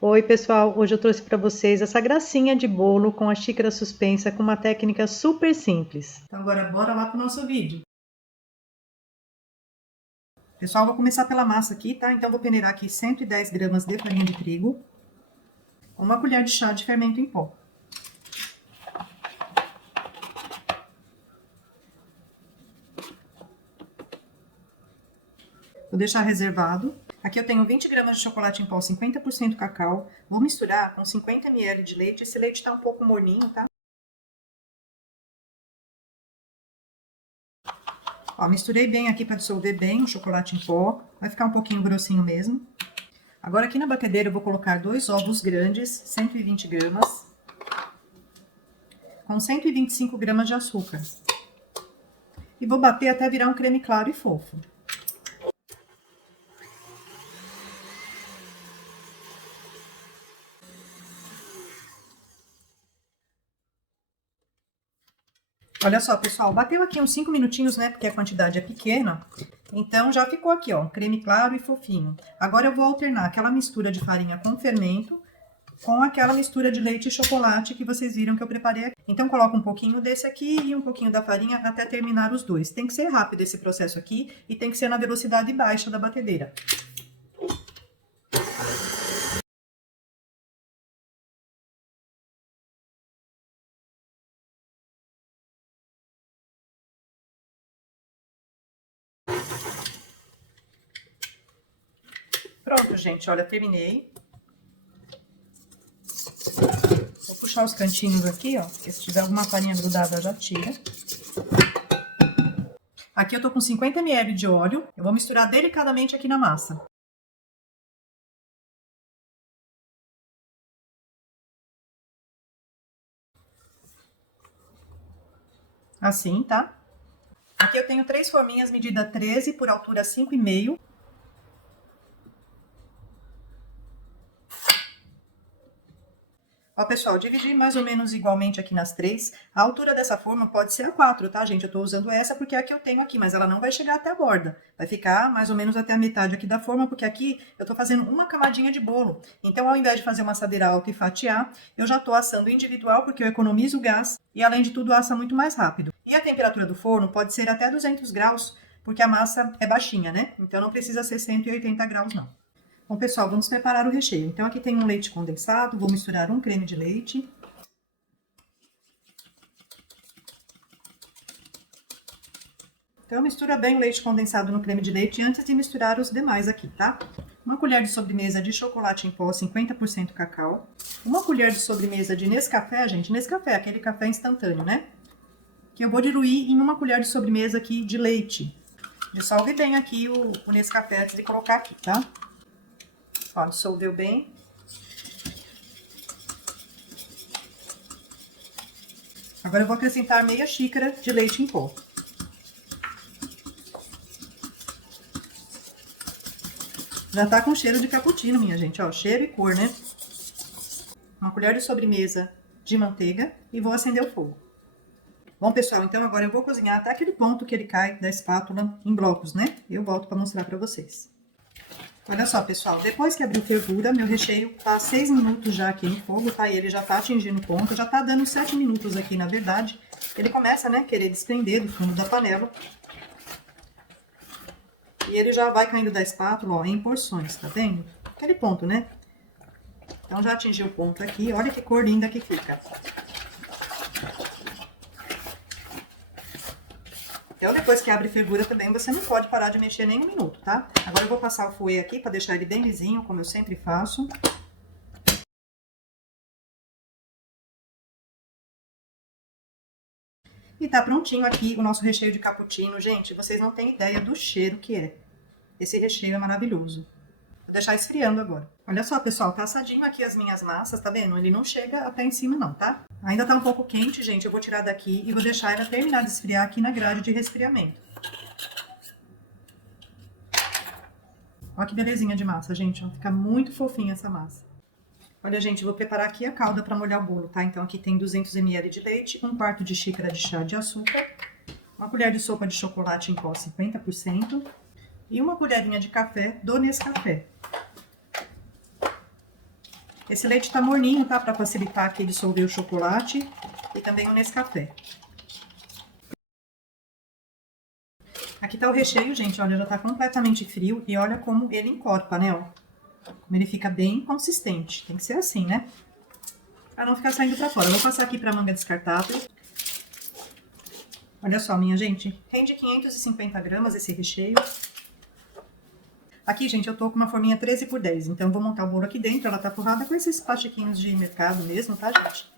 Oi, pessoal! Hoje eu trouxe para vocês essa gracinha de bolo com a xícara suspensa com uma técnica super simples. Então agora bora lá pro nosso vídeo. Pessoal, vou começar pela massa aqui, tá? Então vou peneirar aqui 110 gramas de farinha de trigo, uma colher de chá de fermento em pó. Vou deixar reservado. Aqui eu tenho 20 gramas de chocolate em pó, 50% cacau. Vou misturar com 50 ml de leite. Esse leite tá um pouco morninho, tá? Ó, misturei bem aqui para dissolver bem o chocolate em pó. Vai ficar um pouquinho grossinho mesmo. Agora aqui na batedeira eu vou colocar 2 ovos grandes, 120 gramas, com 125 gramas de açúcar. E vou bater até virar um creme claro e fofo. Olha só, pessoal, bateu aqui uns 5 minutinhos, né, porque a quantidade é pequena. Então, já ficou aqui, ó, creme claro e fofinho. Agora eu vou alternar aquela mistura de farinha com fermento com aquela mistura de leite e chocolate que vocês viram que eu preparei aqui. Então, coloco um pouquinho desse aqui e um pouquinho da farinha até terminar os dois. Tem que ser rápido esse processo aqui e tem que ser na velocidade baixa da batedeira. Pronto, gente, olha, terminei. Vou puxar os cantinhos aqui, ó, porque se tiver alguma farinha grudada já tira. Aqui eu tô com 50 ml de óleo, eu vou misturar delicadamente aqui na massa. Assim, tá? Aqui eu tenho 3 forminhas, medida 13 por altura 5,5. Ó, pessoal, dividi mais ou menos igualmente aqui nas 3. A altura dessa forma pode ser a 4, tá, gente? Eu tô usando essa porque é a que eu tenho aqui, mas ela não vai chegar até a borda. Vai ficar mais ou menos até a metade aqui da forma, porque aqui eu tô fazendo uma camadinha de bolo. Então, ao invés de fazer uma assadeira alta e fatiar, eu já tô assando individual, porque eu economizo gás e, além de tudo, assa muito mais rápido. E a temperatura do forno pode ser até 200 graus, porque a massa é baixinha, né? Então, não precisa ser 180 graus, não. Bom, pessoal, vamos preparar o recheio. Então, aqui tem um leite condensado, vou misturar um creme de leite. Então, mistura bem o leite condensado no creme de leite antes de misturar os demais aqui, tá? Uma colher de sobremesa de chocolate em pó, 50% cacau. Uma colher de sobremesa de Nescafé, gente. Nescafé, aquele café instantâneo, né? Que eu vou diluir em uma colher de sobremesa aqui de leite. Dissolve bem aqui o Nescafé antes de colocar aqui, tá? Ó, dissolveu bem. Agora eu vou acrescentar meia xícara de leite em pó. Já tá com cheiro de cappuccino, minha gente, ó, cheiro e cor, né? Uma colher de sobremesa de manteiga e vou acender o fogo. Bom, pessoal, então agora eu vou cozinhar até aquele ponto que ele cai da espátula em blocos, né? Eu volto para mostrar para vocês. Olha só, pessoal, depois que abriu fervura, meu recheio tá 6 minutos já aqui no fogo, tá? E ele já tá atingindo o ponto, já tá dando 7 minutos aqui, na verdade. Ele começa, né, querer desprender do fundo da panela. E ele já vai caindo da espátula, ó, em porções, tá vendo? Aquele ponto, né? Então, já atingiu o ponto aqui. Olha que cor linda que fica. Então, depois que abre fervura também, você não pode parar de mexer nem um minuto, tá? Agora eu vou passar o fouet aqui pra deixar ele bem lisinho, como eu sempre faço. E tá prontinho aqui o nosso recheio de cappuccino. Gente, vocês não têm ideia do cheiro que é. Esse recheio é maravilhoso. Vou deixar esfriando agora. Olha só, pessoal, tá assadinho aqui as minhas massas, tá vendo? Ele não chega até em cima não, tá? Ainda tá um pouco quente, gente, eu vou tirar daqui e vou deixar ela terminar de esfriar aqui na grade de resfriamento. Olha que belezinha de massa, gente, ó, fica muito fofinha essa massa. Olha, gente, vou preparar aqui a calda para molhar o bolo, tá? Então aqui tem 200 ml de leite, 1/4 de xícara de chá de açúcar, uma colher de sopa de chocolate em pó 50% e uma colherinha de café do Nescafé. Esse leite tá morninho, tá? Pra facilitar aqui dissolver o chocolate e também o Nescafé. Aqui tá o recheio, gente, olha, já tá completamente frio e olha como ele encorpa, né, ó. Como ele fica bem consistente. Tem que ser assim, né? Pra não ficar saindo pra fora. Eu vou passar aqui pra manga descartável. Olha só, minha gente, rende 550 gramas esse recheio. Aqui, gente, eu tô com uma forminha 13x10, então eu vou montar o bolo aqui dentro. Ela tá forrada com esses plastiquinhos de mercado mesmo, tá, gente?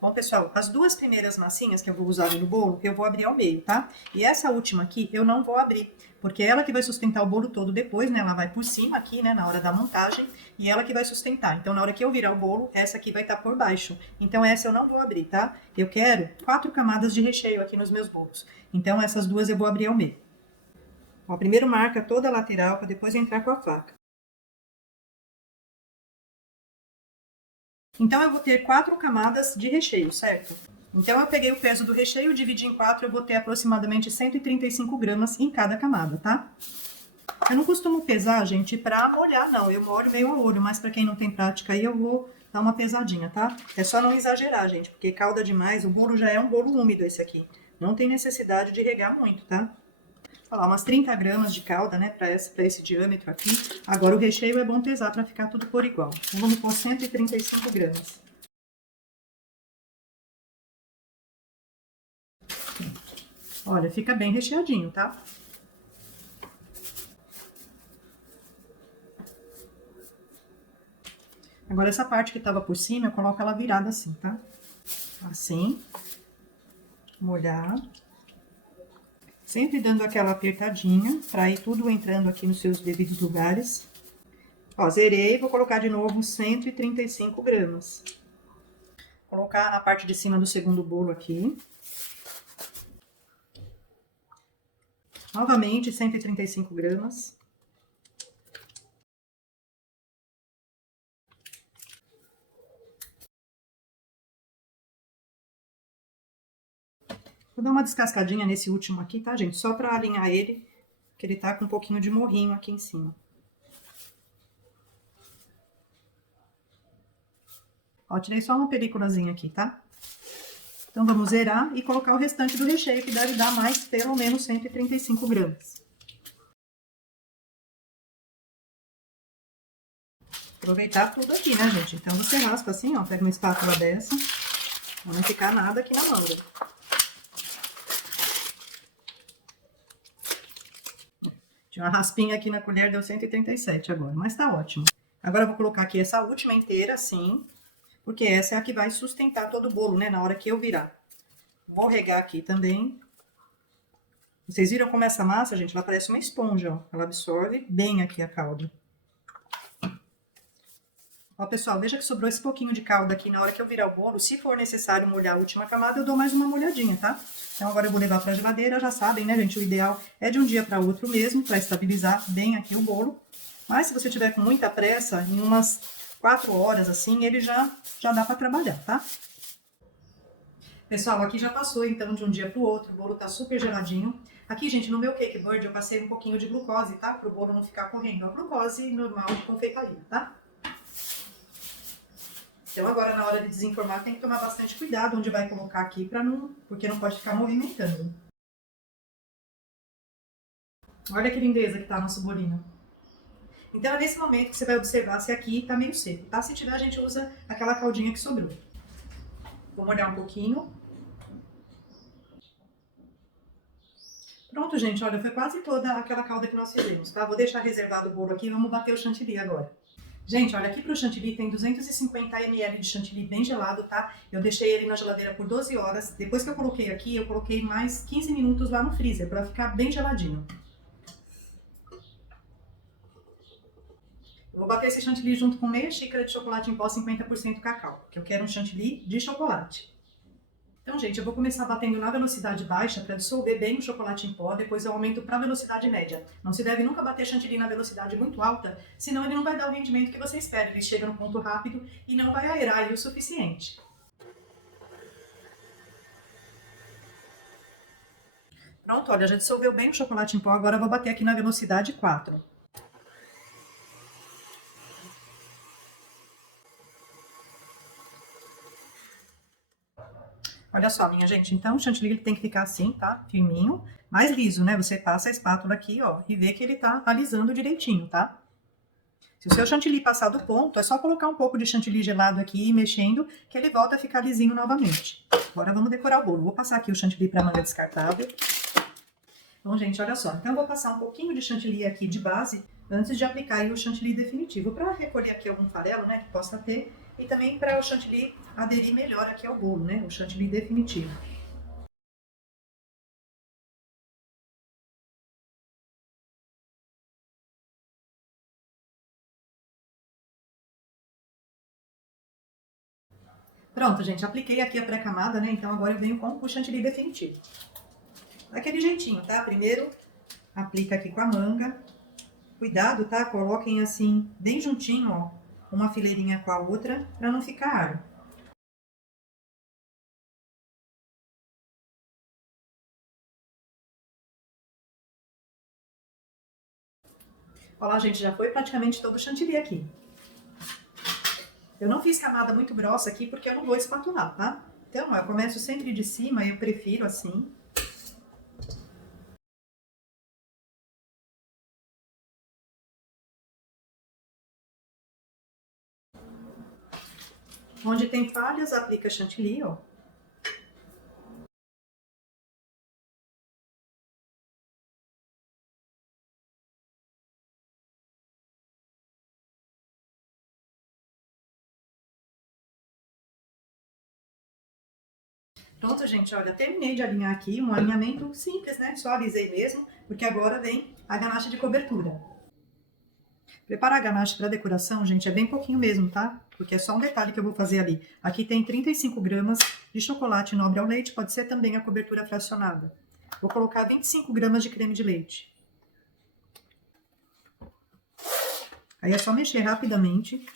Bom, pessoal, as duas primeiras massinhas que eu vou usar no bolo, eu vou abrir ao meio, tá? E essa última aqui, eu não vou abrir, porque ela que vai sustentar o bolo todo depois, né? Ela vai por cima aqui, né, na hora da montagem, e ela que vai sustentar. Então, na hora que eu virar o bolo, essa aqui vai estar por baixo. Então, essa eu não vou abrir, tá? Eu quero 4 camadas de recheio aqui nos meus bolos. Então, essas duas eu vou abrir ao meio. Ó, primeiro marca toda a lateral, para depois entrar com a faca. Então, eu vou ter 4 camadas de recheio, certo? Então, eu peguei o peso do recheio, dividi em 4, eu vou ter aproximadamente 135 gramas em cada camada, tá? Eu não costumo pesar, gente, pra molhar, não. Eu molho meio a olho, mas pra quem não tem prática aí, eu vou dar uma pesadinha, tá? É só não exagerar, gente, porque calda demais, o bolo já é um bolo úmido esse aqui. Não tem necessidade de regar muito, tá? Olha lá, umas 30 gramas de calda, né, pra esse diâmetro aqui. Agora, o recheio é bom pesar pra ficar tudo por igual. Então, vamos pôr 135 gramas. Olha, fica bem recheadinho, tá? Agora, essa parte que tava por cima, eu coloco ela virada assim, tá? Assim. Molhar. Sempre dando aquela apertadinha, pra ir tudo entrando aqui nos seus devidos lugares. Ó, zerei, vou colocar de novo 135 gramas. Vou colocar a parte de cima do segundo bolo aqui. Novamente, 135 gramas. Vou dar uma descascadinha nesse último aqui, tá, gente? Só pra alinhar ele, que ele tá com um pouquinho de morrinho aqui em cima. Ó, tirei só uma películazinha aqui, tá? Então, vamos zerar e colocar o restante do recheio, que deve dar mais, pelo menos, 135 gramas. Aproveitar tudo aqui, né, gente? Então, você raspa assim, ó, pega uma espátula dessa, pra não ficar nada aqui na manga. Tinha uma raspinha aqui na colher, deu 137 agora, mas tá ótimo. Agora, eu vou colocar aqui essa última inteira, assim, porque essa é a que vai sustentar todo o bolo, né, na hora que eu virar. Vou regar aqui também. Vocês viram como essa massa, gente, ela parece uma esponja, ó. Ela absorve bem aqui a calda. Ó, pessoal, veja que sobrou esse pouquinho de calda aqui na hora que eu virar o bolo. Se for necessário molhar a última camada, eu dou mais uma molhadinha, tá? Então, agora eu vou levar pra geladeira, já sabem, né, gente? O ideal é de um dia para outro mesmo, para estabilizar bem aqui o bolo. Mas se você tiver com muita pressa, em umas 4 horas, assim, ele já dá para trabalhar, tá? Pessoal, aqui já passou, então, de um dia pro outro. O bolo tá super geladinho. Aqui, gente, no meu cake board eu passei um pouquinho de glucose, tá? Pro bolo não ficar correndo. A glucose normal de confeitaria, tá? Então, agora, na hora de desenformar, tem que tomar bastante cuidado onde vai colocar aqui, porque não pode ficar movimentando. Olha que lindeza que tá nosso bolinho. Então, é nesse momento que você vai observar se aqui tá meio seco, tá? Se tiver, a gente usa aquela caldinha que sobrou. Vou molhar um pouquinho. Pronto, gente, olha, foi quase toda aquela calda que nós fizemos, tá? Vou deixar reservado o bolo aqui e vamos bater o chantilly agora. Gente, olha, aqui pro chantilly tem 250 ml de chantilly bem gelado, tá? Eu deixei ele na geladeira por 12 horas. Depois que eu coloquei aqui, eu coloquei mais 15 minutos lá no freezer, pra ficar bem geladinho. Eu vou bater esse chantilly junto com meia xícara de chocolate em pó 50% cacau, porque eu quero um chantilly de chocolate. Então, gente, eu vou começar batendo na velocidade baixa para dissolver bem o chocolate em pó, depois eu aumento para a velocidade média. Não se deve nunca bater chantilly na velocidade muito alta, senão ele não vai dar o rendimento que você espera. Ele chega no ponto rápido e não vai aerar ali o suficiente. Pronto, olha, já dissolveu bem o chocolate em pó, agora eu vou bater aqui na velocidade 4. Olha só, minha gente, então o chantilly ele tem que ficar assim, tá? Firminho, mais liso, né? Você passa a espátula aqui, ó, e vê que ele tá alisando direitinho, tá? Se o seu chantilly passar do ponto, é só colocar um pouco de chantilly gelado aqui e mexendo, que ele volta a ficar lisinho novamente. Agora vamos decorar o bolo. Vou passar aqui o chantilly para manga descartável. Bom, gente, olha só. Então eu vou passar um pouquinho de chantilly aqui de base, antes de aplicar aí o chantilly definitivo, para recolher aqui algum farelo, né, que possa ter, e também para o chantilly aderir melhor aqui ao bolo, né, o chantilly definitivo. Pronto, gente, apliquei aqui a pré-camada, né, então agora eu venho com o chantilly definitivo. Daquele jeitinho, tá? Primeiro, aplica aqui com a manga. Cuidado, tá? Coloquem assim, bem juntinho, ó, uma fileirinha com a outra, para não ficar aro. Olha lá, gente, já foi praticamente todo o chantilly aqui. Eu não fiz camada muito grossa aqui porque eu não vou espatular, tá? Então, ó, eu começo sempre de cima, eu prefiro assim. Onde tem falhas, aplica chantilly, ó. Pronto, gente, olha, terminei de alinhar aqui, um alinhamento simples, né? Só alisei mesmo, porque agora vem a ganache de cobertura. Preparar a ganache para decoração, gente, é bem pouquinho mesmo, tá? Porque é só um detalhe que eu vou fazer ali. Aqui tem 35 gramas de chocolate nobre ao leite, pode ser também a cobertura fracionada. Vou colocar 25 gramas de creme de leite. Aí é só mexer rapidamente.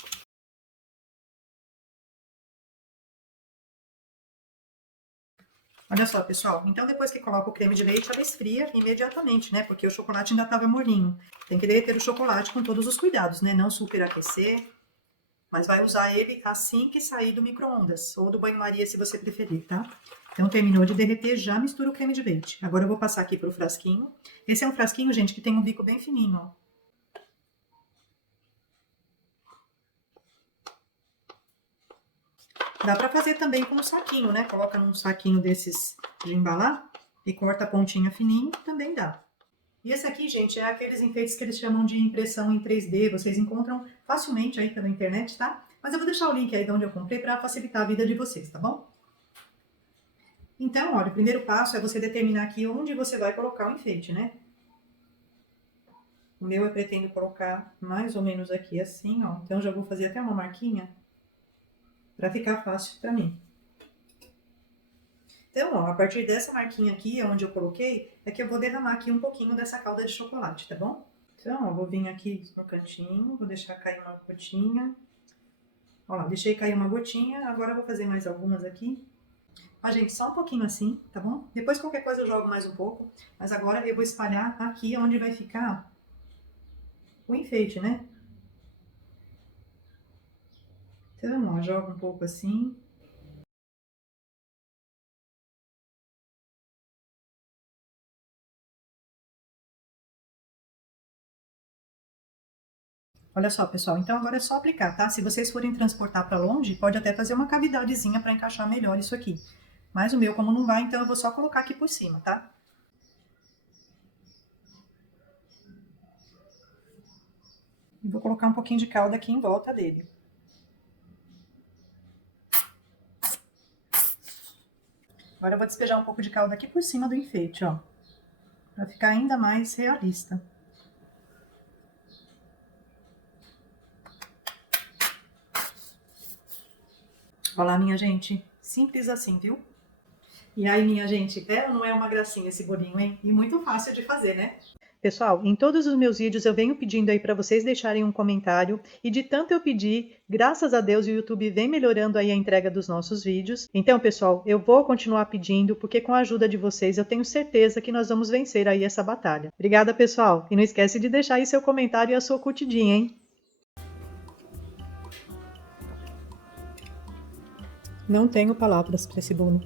Olha só, pessoal, então depois que coloca o creme de leite, ela esfria imediatamente, né? Porque o chocolate ainda estava morninho. Tem que derreter o chocolate com todos os cuidados, né? Não superaquecer, mas vai usar ele assim que sair do micro-ondas, ou do banho-maria, se você preferir, tá? Então, terminou de derreter, já mistura o creme de leite. Agora eu vou passar aqui pro frasquinho. Esse é um frasquinho, gente, que tem um bico bem fininho, ó. Dá pra fazer também com um saquinho, né? Coloca num saquinho desses de embalar e corta a pontinha fininho, também dá. E esse aqui, gente, é aqueles enfeites que eles chamam de impressão em 3D. Vocês encontram facilmente aí pela internet, tá? Mas eu vou deixar o link aí de onde eu comprei para facilitar a vida de vocês, tá bom? Então, olha, o primeiro passo é você determinar aqui onde você vai colocar o enfeite, né? O meu eu pretendo colocar mais ou menos aqui assim, ó. Então, já vou fazer até uma marquinha para ficar fácil para mim. Então, ó, a partir dessa marquinha aqui, onde eu coloquei, é que eu vou derramar aqui um pouquinho dessa calda de chocolate, tá bom? Então, ó, vou vir aqui no cantinho, vou deixar cair uma gotinha. Ó lá, deixei cair uma gotinha, agora eu vou fazer mais algumas aqui. Ó, gente, só um pouquinho assim, tá bom? Depois qualquer coisa eu jogo mais um pouco, mas agora eu vou espalhar aqui onde vai ficar o enfeite, né? Então, ó, joga um pouco assim. Olha só, pessoal, então agora é só aplicar, tá? Se vocês forem transportar para longe, pode até fazer uma cavidadezinha para encaixar melhor isso aqui. Mas o meu, como não vai, então eu vou só colocar aqui por cima, tá? E vou colocar um pouquinho de calda aqui em volta dele. Agora eu vou despejar um pouco de calda aqui por cima do enfeite, ó. Pra ficar ainda mais realista. Olha lá, minha gente. Simples assim, viu? E aí, minha gente, é ou não é uma gracinha esse bolinho, hein? E muito fácil de fazer, né? Pessoal, em todos os meus vídeos eu venho pedindo aí para vocês deixarem um comentário e de tanto eu pedir, graças a Deus o YouTube vem melhorando aí a entrega dos nossos vídeos. Então, pessoal, eu vou continuar pedindo porque com a ajuda de vocês eu tenho certeza que nós vamos vencer aí essa batalha. Obrigada, pessoal, e não esquece de deixar aí seu comentário e a sua curtidinha, hein? Não tenho palavras para esse bolo.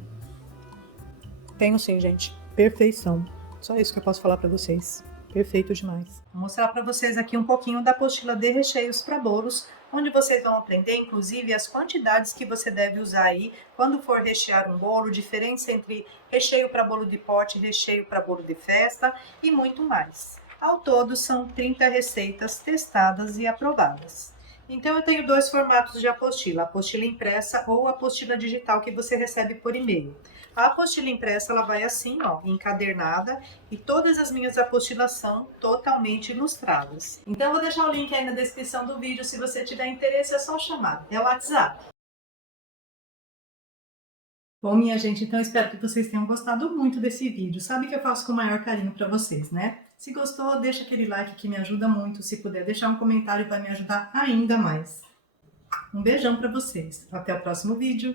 Tenho sim, gente. Perfeição. Só isso que eu posso falar para vocês. Perfeito demais. Vou mostrar para vocês aqui um pouquinho da apostila de recheios para bolos, onde vocês vão aprender, inclusive, as quantidades que você deve usar aí quando for rechear um bolo, diferença entre recheio para bolo de pote, recheio para bolo de festa e muito mais. Ao todo, são 30 receitas testadas e aprovadas. Então, eu tenho dois formatos de apostila, a apostila impressa ou a apostila digital que você recebe por e-mail. A apostila impressa, ela vai assim, ó, encadernada, e todas as minhas apostilas são totalmente ilustradas. Então, eu vou deixar o link aí na descrição do vídeo, se você tiver interesse é só chamar, é o WhatsApp. Bom, minha gente, então espero que vocês tenham gostado muito desse vídeo. Sabe que eu faço com o maior carinho para vocês, né? Se gostou, deixa aquele like que me ajuda muito. Se puder deixar um comentário, vai me ajudar ainda mais. Um beijão para vocês. Até o próximo vídeo.